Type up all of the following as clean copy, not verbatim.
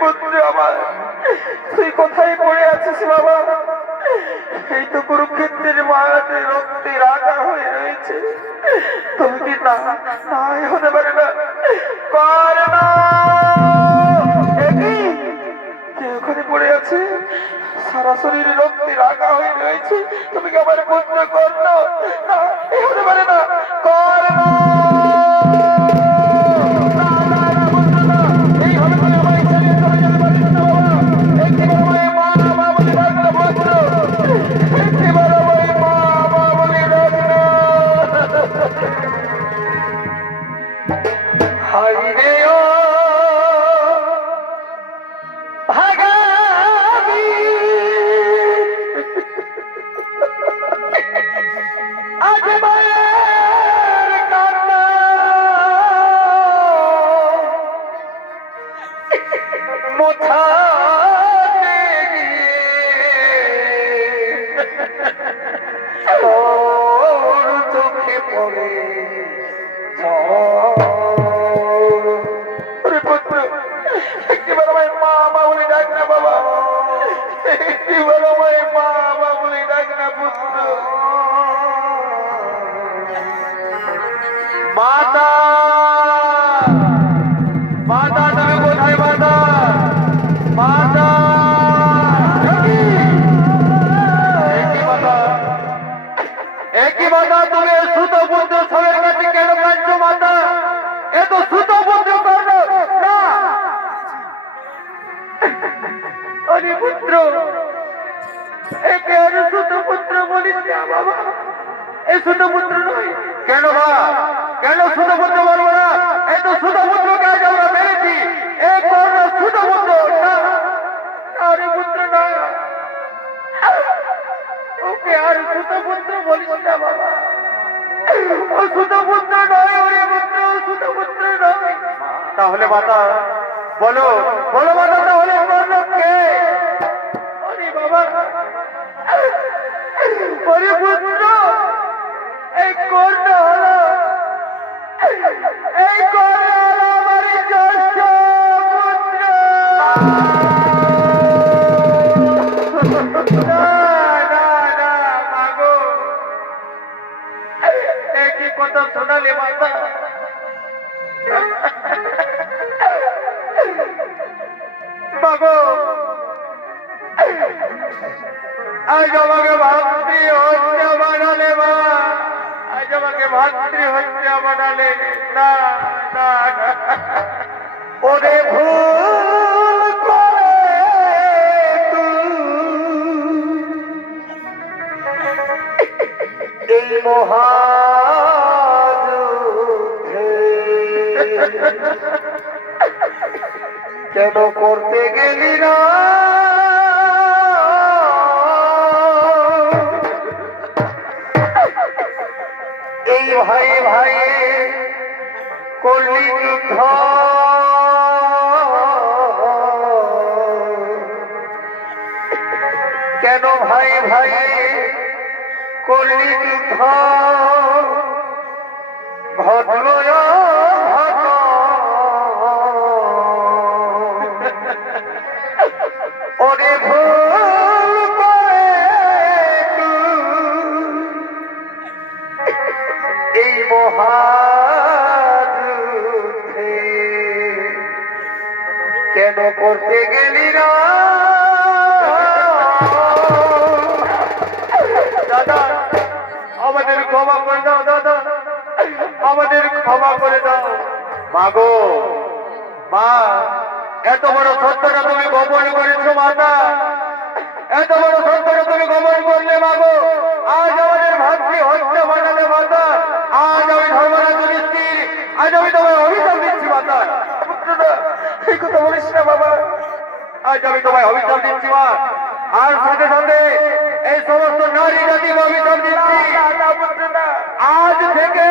পুত্র আমার, তুই কোথায় পড়ে আছিস বাবা? এই তো কুরুক্ষেত্রের মাঠে রক্তে রাগা হয়ে রয়েছে। তুমি কি না না হতে পারে না? কর না, কে ওখানে পড়ে আছে? সারা শরীরে রক্তে রাগা হয়ে রয়েছে। তুমি কি আমার পুত্র কর না? না, এ হতে পারে না। কর না, এইভাবে করে আমার ইচ্ছা নিয়ে চলে যেতে পারিস না বাবা। একটিবার আমায় মা মা বলে ডাক না পুত্র, একটিবার আমায় মা মা বলে ডাক না। হাই রে ও ভাগাবি, আজ মায়ের কান্না মোছাতে গিয়ে তোর চোখে পড়ে পুত্র, একটিবার আমায় মা মা বলে ডাক না বাবা, একটিবার আমায় মা মা বলে ডাক না পুত্র। মাতা, মাতা তুমি কোথায়? মাতা, মাতা, একই মাতা, তুমি সুত পুত্র সবের কাছে কেন কাঁদছো মাতা? এ তো সুত পুত্র কর্ণ না। আরে পুত্র, একে আর সুত পুত্র বলিস না বাবা, এ সুত পুত্র নয়। কেন মা, কেন সুত পুত্র বলবো না? এই তো সুত পুত্রকে আজ আমরা মেরেছি, এ কর্ণ সুত পুত্র না। আরে পুত্র না, ওকে আর সুত পুত্র বলিস না বাবা, ও সুত পুত্র নয়। ওরে পুত্র, সুত পুত্র নয়। তাহলে মাতা বলো, বলো মাতা, তাহলে কর্ণ কে? আরে বাবা, ওরে পুত্র, এই কর্ণ হলো, এই কর্ণ হলো আমার জ্যেষ্ঠ পুত্র। না না না মাগো, একই কথা শোনালে মাতা। মাগো, আজ আমাকে ভাতৃ হত্যা বানালে মা, আজ আমাকে ভাতৃ হত্যা বানালে। না না না, ওরে ভুল করে তুই এই মহাযুদ্ধে কেন করতে গেলি না? এই ভাই ভাই করলি যুদ্ধ, কেন ভাই ভাই করলি যুদ্ধ? ঘটল ওরে ভুল করে এই মহাযুদ্ধে কেন করতে গেলি না? দাদা, আমাদের ক্ষমা করে দাও দাদা, আমাদের ক্ষমা করে দাও। মাগো, মা, এত বড় সত্যটা তুমি গোপন করেছো মাতা, এত বড় সত্যটা তুমি গোপন করলে মাগো। আজ আমাদের ভাতৃ হত্যা বানালে মাতা, আজ আমি ধর্মরাজ যুধিষ্ঠির, আজ আমি তোমায় অভিশাপ দিচ্ছি মাতা। পুত্ররা, এই কথা বলিস না বাবা, আজ আমি তোমায় অভিশাপ দিচ্ছি মা। আর সাথে সাথে এই সমস্ত নারী জাতিকে অভিশাপ দিচ্ছি, আজ থেকে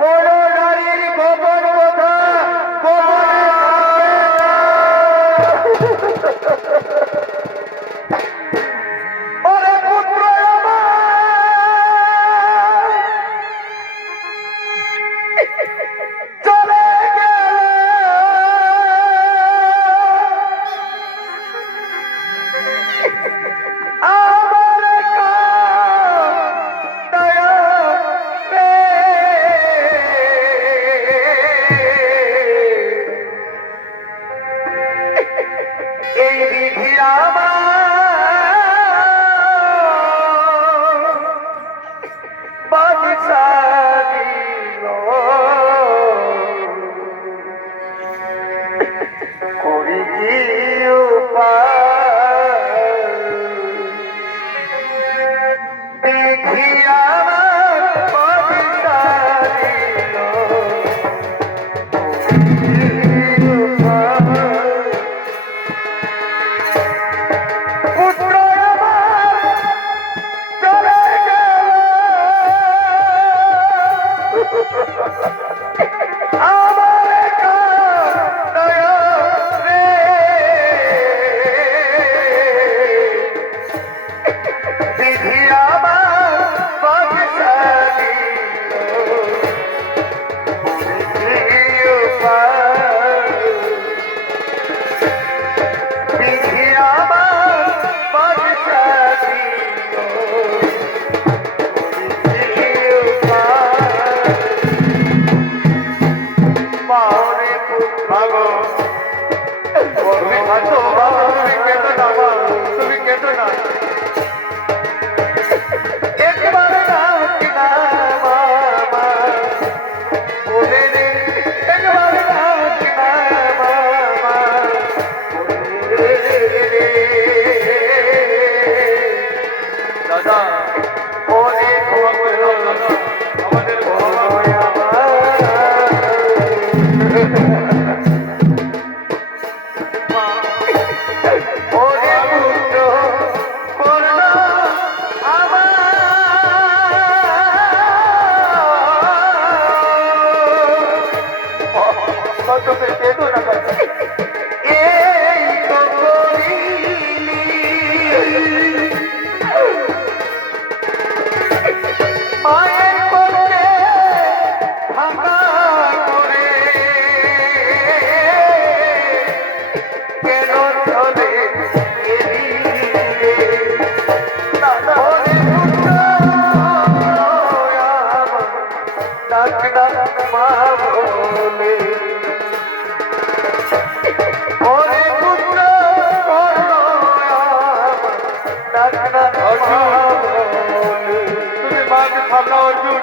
কোন নারীর গোপন কথা গোপনে ওরে পুত্র চলে গেলে এই বিধি আমার বাদশা দিল করি কি উপায় বিধি আমার বাদশা দিল পুত্র আমার চলে গেল আমার কান্নায় রে বিধি আমার বাদশা দিল বিধি আমার বাদশা দিল মারে ভাগো তুমি হাসো বাবা তুমি কেঁদো না মা তুমি কেঁদো না একবার ডাক না মামা বলে রে একবার ডাক না মামা বলে রে দাদা অনেক ক্ষমা করে দাও দাদা আমাদের ক্ষমা করে ওরে পুত্র করুণ আমার তুমি কেঁদো না এই তো করিলি মায়ের কোলে ভাঙা করে কেন চলে এলি রে দাদা ওরে পুত্র আমার ডাক ডাক মা বলে ওরে পুত্র করুণ আমার ডাক ডাক মা বলে তুমি মাকে সামলাও অর্জুন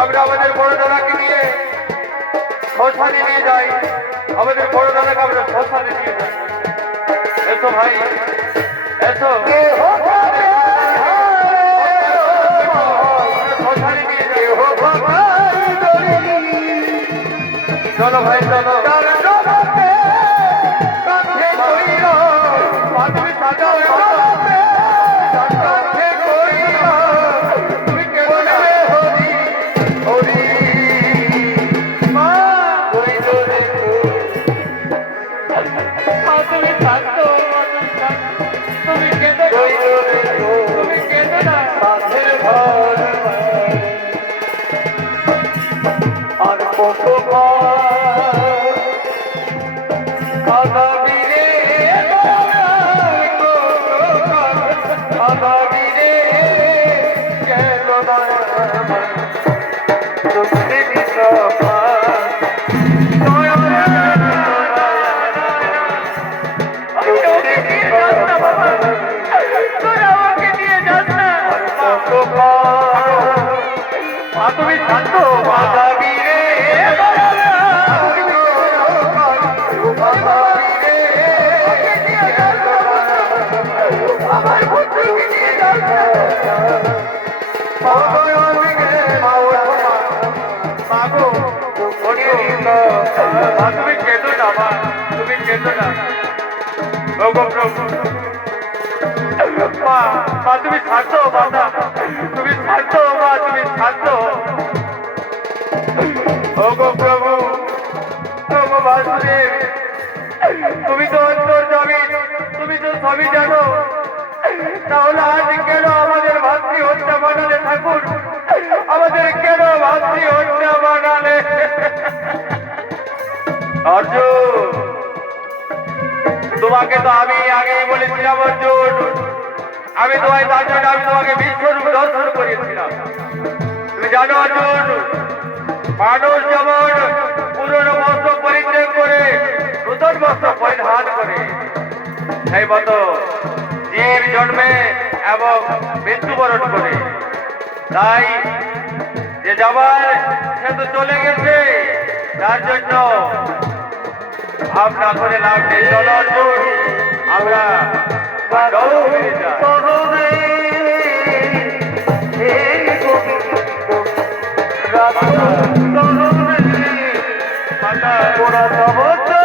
আমরা আমাদের বড় দাদাকে নিয়ে শ্মশানে নিয়ে যাই আমাদের বড় দাদাকে আমরা শ্মশানে নিয়ে যাই এসো ভাই এসো শ্মশানে নিয়ে যাই চলো ভাই চলো তুমি সাজাও তুমি কেমন হরি হরি মা তুমি থাকতো তুমি কেঁদে তুমি কেঁদে না সাথের ঘর আর কত আগামী রে আগামী রে কেন তুমি বিশ্বপা তুমি শান্ত আগামী রে আমার পুত্রকে নিয়ে যাচ্ছে তুমি কেঁদো না মা তুমি কেঁদো না মা তুমি শান্ত মাতা তুমি শান্ত মা তুমি শান্ত ওগো প্রভু প্রভু বাসুদেব তুমি তো অন্তর্যামী তুমি তো সবই জানো তাহলে আজ কেন আমাদের ভাতৃ হত্যা বানালে ঠাকুর আমাদের কেন ভাতৃ হত্যা বানালে অর্জুন তোমাকে তো আমি আগেই বলেছিলাম অর্জুন আমি তোমায় তার জন্য আমি তোমাকে বিশ্বরূপ দর্শন করিয়েছিলাম তুমি জানো অর্জুন মানুষ যেমন পুরনো বস্ত্র পরিত্যাগ করে নতুন বস্ত্র পরিধান করে সেই মতো জীব জন্মে এবং মৃত্যুবরণ করে। তাই যে যাবার সে তো চলে গেছে, তার জন্য আমরা করে লাভ নেই। চলো অর্জুন, আমরা পাণ্ডব ফিরে যাই। রাধা